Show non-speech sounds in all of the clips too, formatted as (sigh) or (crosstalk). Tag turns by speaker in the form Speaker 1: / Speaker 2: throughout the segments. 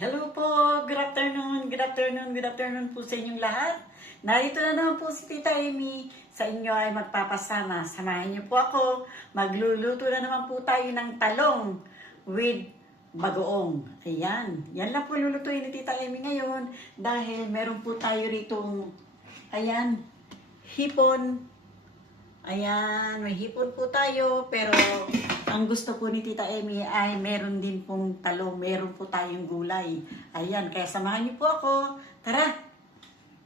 Speaker 1: Hello po, good afternoon, good afternoon, good afternoon po sa inyong lahat. Narito na naman po si Tita Amy. Sa inyo ay magpapasama. Samahan niyo po ako. Magluluto na naman po tayo ng talong with bagoong. Ayan. Yan lang po lulutuin ni Tita Amy ngayon dahil meron po tayo rito ayan, hipon. Ayan, may hipon po tayo pero ang gusto po ni Tita Amy ay meron din pong talong, meron po tayong gulay. Ayan, kaya samahan niyo po ako. Tara!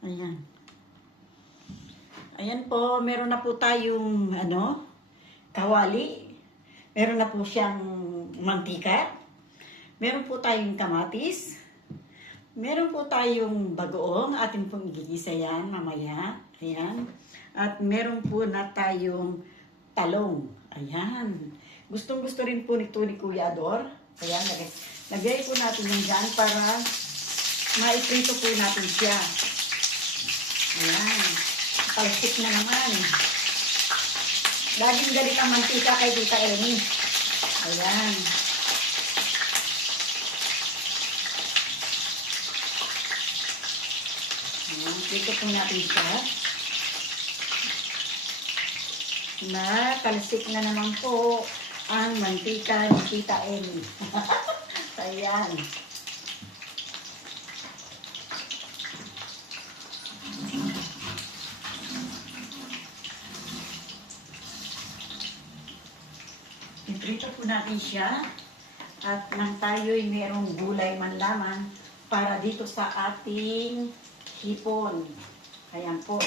Speaker 1: Ayan. Ayan po, meron na po tayong ano, kawali. Meron na po siyang mantika. Meron po tayong kamatis. Meron po tayong bagoong, atin pong igigisa yan mamaya. Ayan. At meron po na tayong talong. Ayan. Gustong gusto rin po nito ni Kuya Ador. Ayan, lagay, lagay po natin yan dyan para maiprito po natin siya. Ayan. Palsik na naman. Laging galit ang mantika kay Tita Amy. Ayan. Ayan, prito po natin siya. Na, talsik na naman po ang mantika ni Tita Amy. (laughs) Ayan. Iprito po natin siya at nang tayo'y merong gulay man lamang para dito sa ating hipon. Ayan po.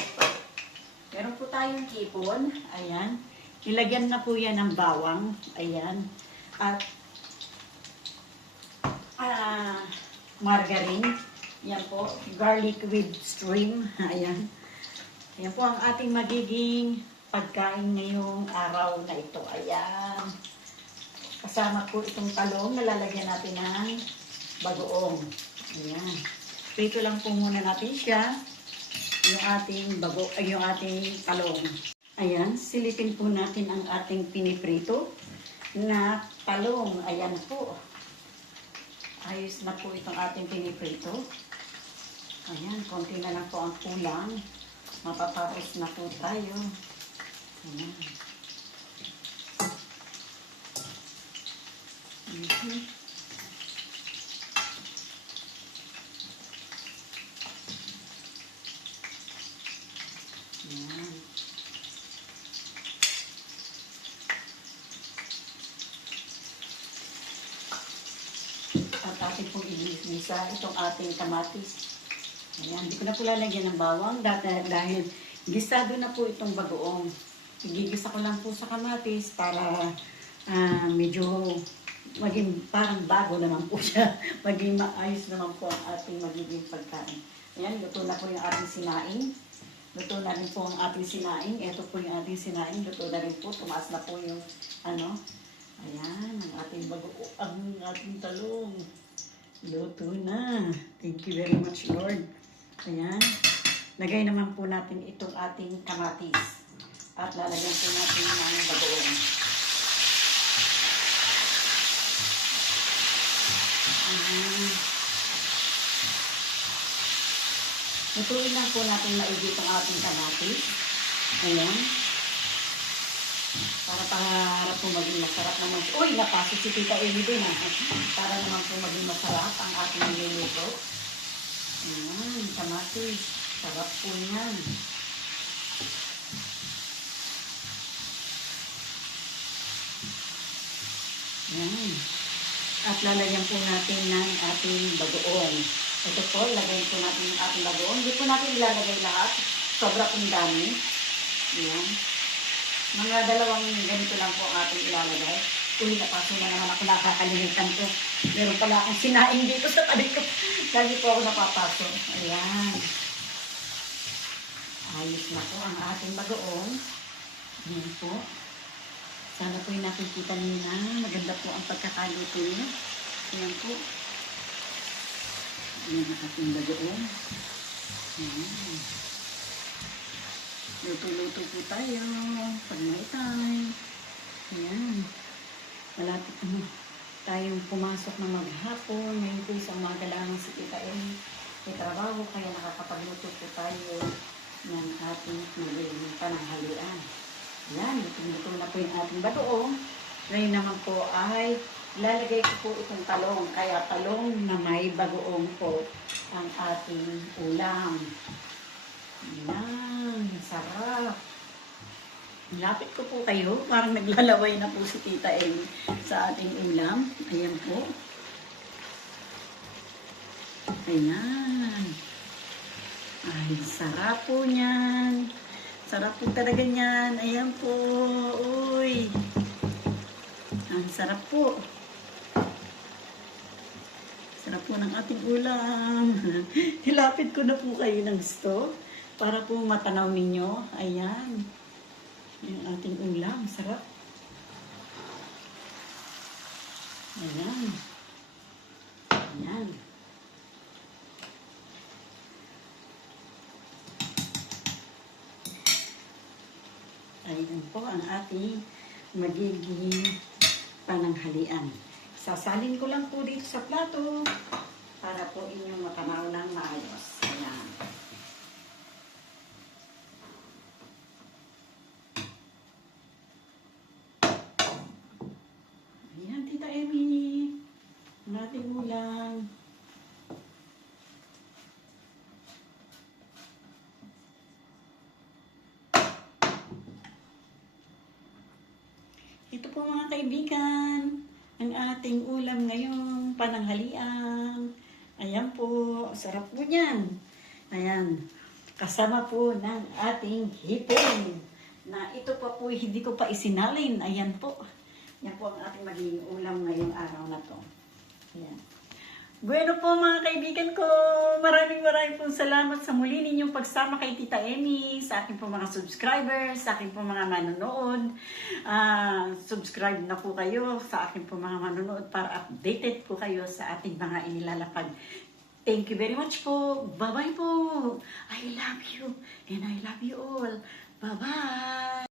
Speaker 1: Tayong hipon. Ayan. Ilagyan na po yan ng bawang. Ayan. At ah, margarine. Yan po. Garlic with stream. (laughs) Ayan. Ayan po ang ating magiging pagkain ngayong araw na ito. Ayan. Kasama po itong talong na lalagyan natin ng bagoong. Ayan. Prito lang po muna natin siya. Yung ating bago, ay yung ating talong. Ayan, silipin po natin ang ating piniprito na talong. Ayan po. Ayos na po itong ating piniprito. Ayan, konti na lang po ang kulang. Mapapapos na po tayo. Ayan. Mhm. Ayan. At ating pong iligisa itong ating kamatis. Ayan, hindi ko na po lalagyan ng bawang dahil, gisado na po itong bagoong. Igigisa ko lang po sa kamatis para ah, medyo maging parang bago naman po siya. (laughs) maging maayos naman po ang ating magiging pagkain. Ayan, luto na po yung ating sinaing. Luto na rin po ang ating sinaing. Ito po yung ating sinaing. Luto na rin po. Tumaas na po yung ano. Ayan, ang ating bago, ang ating talong. Luto na. Thank you very much, Lord. Ayan. Lagay naman po natin itong ating kamatis. At lalagyan po natin ng bagoong. Ayan. Lutuin lang po natin maigi itong ating kamatis. Ayan. Para para po maging masarap naman. Uy, napasok si Tita Amy din ha. Para naman po maging masarap ang ating niluluto. Ayan, kamatis. Sarap po yan. Ayan. At lalagyan po natin ng ating bagoong. Ito po, lagay po natin yung ating bagoong. Hindi po natin ilalagay lahat. Sobra pong dami. Ayan. Mga dalawang ganito lang po ang ating ilalagay. Uy, napaso na naman ako nakakalimutan ko. Meron pala akong sinaing dito sa tabi ko. (laughs) Lagi po ako napapaso. Ayan. Ayos na po ang ating bagoong. Ayan po. Sana po yung nakikita niyo na maganda po ang pagkakaluto niya. Ayan po. Ayan ang ating bagoong. Ayan. Luto-luto po tayo. Pag may time. Ayan. Malapit na. tayong pumasok na maghapon. Ngayon po isang umaga lamang si Tita Amy may trabaho kaya nakakapagluto po tayo ng ating magiging pananghalian. Yan, luto na po yung ating bagoong. Ngayon naman po ay lalagay ko po itong talong. Kaya talong na may bagoong po ang ating ulam. Yan, sarap. Lapit ko po kayo. Parang naglalaway na po si Tita Amy sa ating ulam. Ayan po. Ayan. Ay, sarap po niyan. Sarap po talaga niyan. Ayan po. Uy. Ang sarap po. Sarap po ng ating ulam. (laughs) Hilapit ko na po kayo ng gusto para po matanaw ninyo. Ayan. Yung ating ulam. Sarap. Ayan. Ayan. Ayan po ang ating magiging pananghalian. Sasalin ko lang po dito sa plato para po inyong matanaw ng maayos. Ayan. Ayan, Tita Emmy. Ang ulam. Ito po mga kaibigan, ang ating ulam ngayong pananghalian. Ayan po, sarap po niyan. Ayan, kasama po ng ating hipon na ito pa po hindi ko pa isinalin. Ayan po. Yan po ang ating magiging ulam ngayong araw na to. Ayan. Bueno po mga kaibigan ko, maraming maraming pong salamat sa muli ninyong pagsama kay Tita Emmy, sa aking po mga subscribers, sa aking po mga manonood. Ah, subscribe na po kayo sa aking po mga manonood para updated po kayo sa ating mga inilalapag. Thank you very much po. Bye-bye po. I love you and I love you all. Bye-bye.